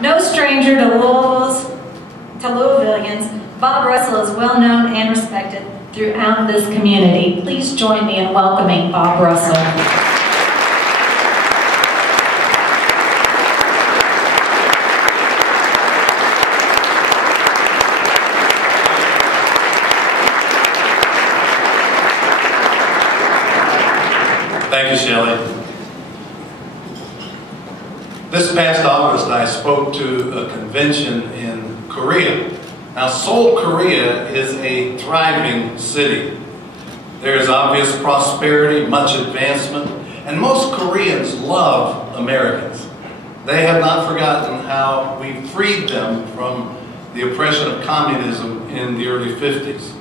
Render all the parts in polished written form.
No stranger to Louisvillians, Bob Russell is well known and respected throughout this community. Please join me in welcoming Bob Russell. Thank you, Shelley. This past August, I spoke to a convention in Korea. Now, Seoul, Korea is a thriving city. There is obvious prosperity, much advancement, and most Koreans love Americans. They have not forgotten how we freed them from the oppression of communism in the early 50s.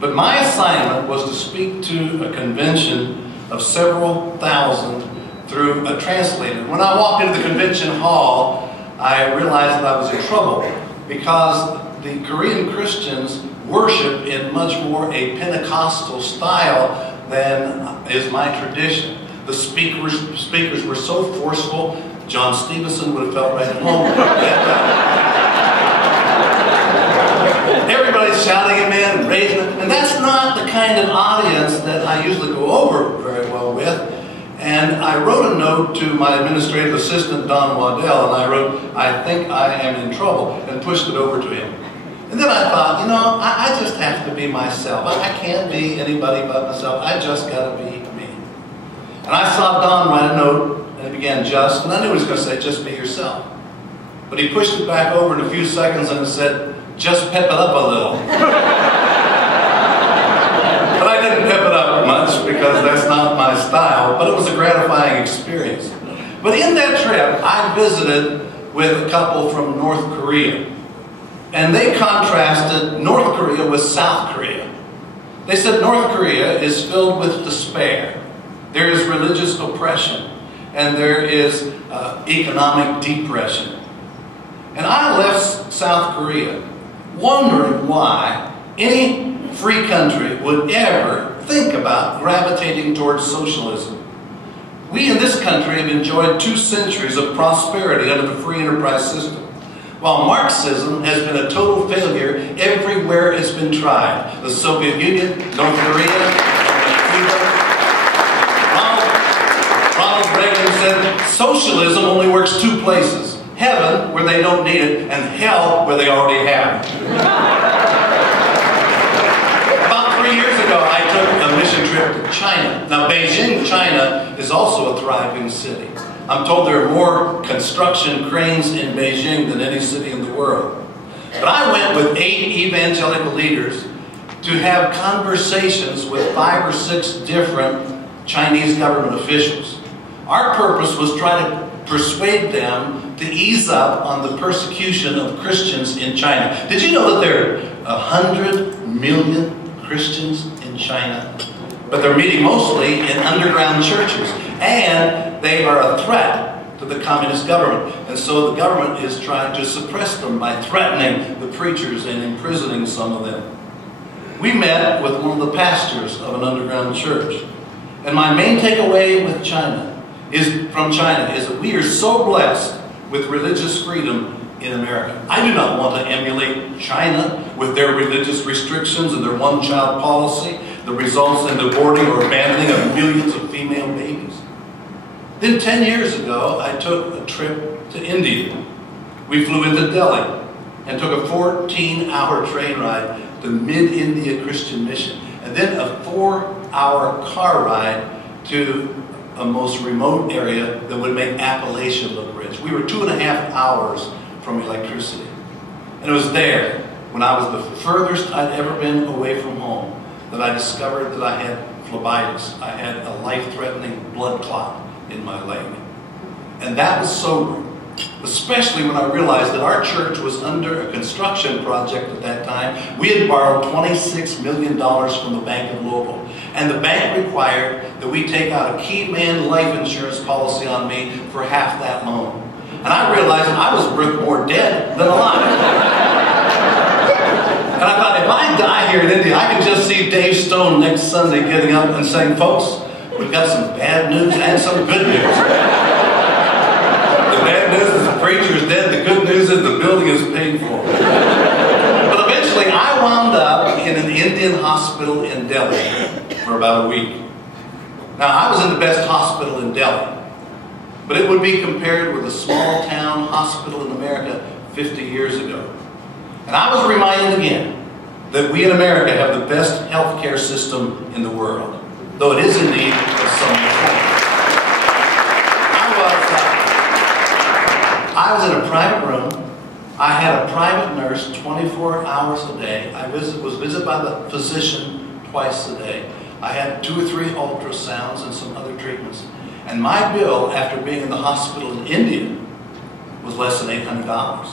But my assignment was to speak to a convention of several thousand through a translator. When I walked into the convention hall, I realized that I was in trouble because the Korean Christians worship in much more a Pentecostal style than is my tradition. The speakers were so forceful, John Stephenson would have felt right at home. Everybody's shouting him in, raising it, and that's not the kind of audience that I usually go over very well with. And I wrote a note to my administrative assistant, Don Waddell, and I wrote, "I think I am in trouble," and pushed it over to him. And then I thought, you know, I just have to be myself. I can't be anybody but myself. I just got to be me. And I saw Don write a note, and it began "just," and I knew he was going to say, "Just be yourself." But he pushed it back over in a few seconds and it said, "Just pep it up a little." But I didn't pep it up much because that's not my style, but it was a gratifying experience. But in that trip, I visited with a couple from North Korea. And they contrasted North Korea with South Korea. They said North Korea is filled with despair. There is religious oppression. And there is economic depression. And I left South Korea wondering why any free country would ever think about gravitating towards socialism. We in this country have enjoyed 2 centuries of prosperity under the free enterprise system, while Marxism has been a total failure everywhere it's been tried. The Soviet Union, North Korea, Cuba. Ronald Reagan said socialism only works 2 places: heaven, where they don't need it, and hell, where they already have it. About 3 years ago, I took a mission trip to China. Now, Beijing, China, is also a thriving city. I'm told there are more construction cranes in Beijing than any city in the world. But I went with 8 evangelical leaders to have conversations with 5 or 6 different Chinese government officials. Our purpose was try to persuade them to ease up on the persecution of Christians in China. Did you know that there are 100 million Christians in China? But they're meeting mostly in underground churches. And they are a threat to the communist government. And so the government is trying to suppress them by threatening the preachers and imprisoning some of them. We met with one of the pastors of an underground church. And my main takeaway from China is that we are so blessed with religious freedom in America. I do not want to emulate China with their religious restrictions and their one-child policy that results in the aborting or abandoning of millions of female babies. Then 10 years ago, I took a trip to India. We flew into Delhi and took a 14-hour train ride to Mid-India Christian Mission, and then a 4-hour car ride to a most remote area that would make Appalachia look rich. We were 2.5 hours from electricity. And it was there, when I was the furthest I'd ever been away from home, that I discovered that I had phlebitis. I had a life-threatening blood clot in my leg. And that was sobering, especially when I realized that our church was under a construction project at that time. We had borrowed $26 million from the Bank of Louisville. And the bank required that we take out a key man life insurance policy on me for half that loan. And I realized I was worth more dead than alive. And I thought, if I die here in India, I can just see Dave Stone next Sunday getting up and saying, "Folks, we've got some bad news and some good news." The bad news is the preacher is dead. The good news hospital in Delhi for about a week. Now, I was in the best hospital in Delhi, but it would be compared with a small town hospital in America 50 years ago. And I was reminded again that we in America have the best healthcare system in the world, though it is indeed of some reform. I was in a private room. I had a private nurse 24 hours a day. I was visited by the physician twice a day. I had 2 or 3 ultrasounds and some other treatments. And my bill after being in the hospital in India was less than $800.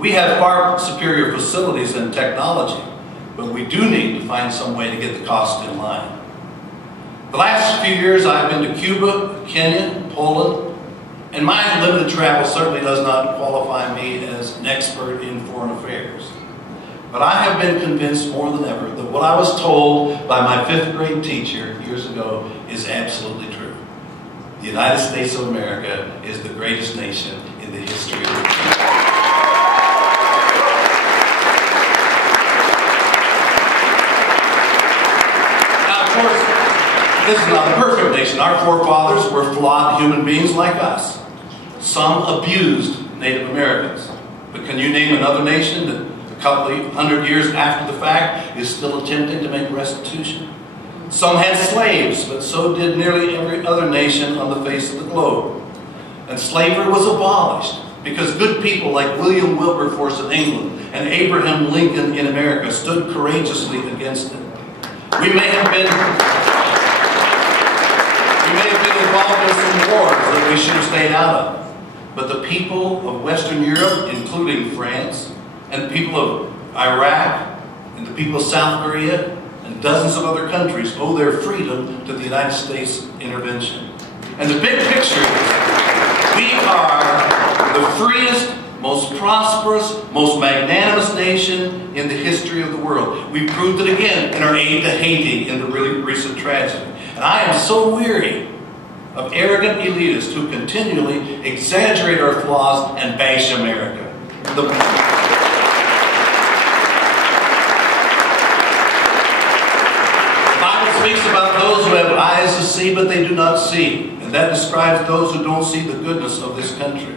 We have far superior facilities and technology, but we do need to find some way to get the cost in line. The last few years I've been to Cuba, Kenya, Poland, and my limited travel certainly does not qualify me as an expert in foreign affairs. But I have been convinced more than ever that what I was told by my 5th grade teacher years ago is absolutely true. The United States of America is the greatest nation in the history of the world. Now, of course, this is not a perfect nation. Our forefathers were flawed human beings like us. Some abused Native Americans. But can you name another nation that a couple of 100 years after the fact is still attempting to make restitution? Some had slaves, but so did nearly every other nation on the face of the globe. And slavery was abolished because good people like William Wilberforce in England and Abraham Lincoln in America stood courageously against it. We may have been involved in some wars that we should have stayed out of. But the people of Western Europe, including France, and the people of Iraq, and the people of South Korea, and dozens of other countries owe their freedom to the United States intervention. And the big picture is, we are the freest, most prosperous, most magnanimous nation in the history of the world. We proved it again in our aid to Haiti in the really recent tragedy. And I am so weary of arrogant elitists who continually exaggerate our flaws and bash America. The Bible speaks about those who have eyes to see but they do not see. And that describes those who don't see the goodness of this country.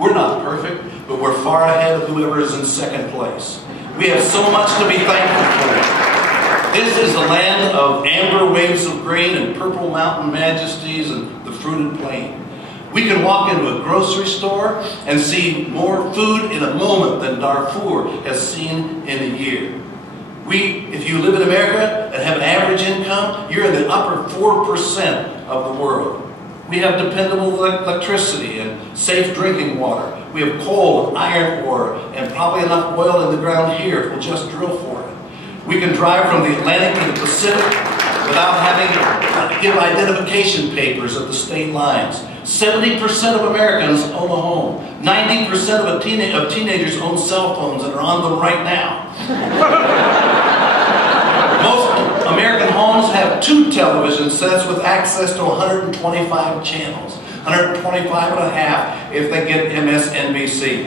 We're not perfect, but we're far ahead of whoever is in 2nd place. We have so much to be thankful for. This is the land of amber waves of grain and purple mountain majesties and the fruited plain. We can walk into a grocery store and see more food in a moment than Darfur has seen in a year. If you live in America and have an average income, you're in the upper 4% of the world. We have dependable electricity and safe drinking water. We have coal and iron ore and probably enough oil in the ground here if we'll just drill for it. We can drive from the Atlantic to the Pacific without having to give identification papers at the state lines. 70% of Americans own a home. 90% of teenagers own cell phones and are on them right now. Most American homes have 2 television sets with access to 125 channels. 125 and a half if they get MSNBC.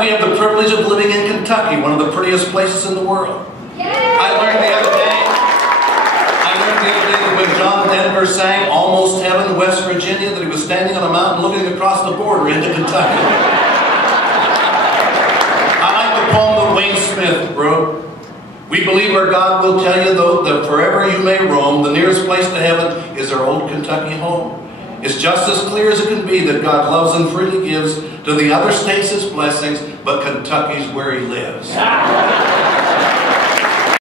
We have the privilege of living in Kentucky, one of the prettiest places in the world. Yay! I learned the other day that when John Denver sang Almost Heaven, West Virginia, that he was standing on a mountain looking across the border into Kentucky. I like the poem that Wayne Smith wrote. We believe our God will tell you, though, that forever you may roam, the nearest place to heaven is our old Kentucky home. It's just as clear as it can be that God loves and freely gives to the other states his blessings, but Kentucky's where he lives.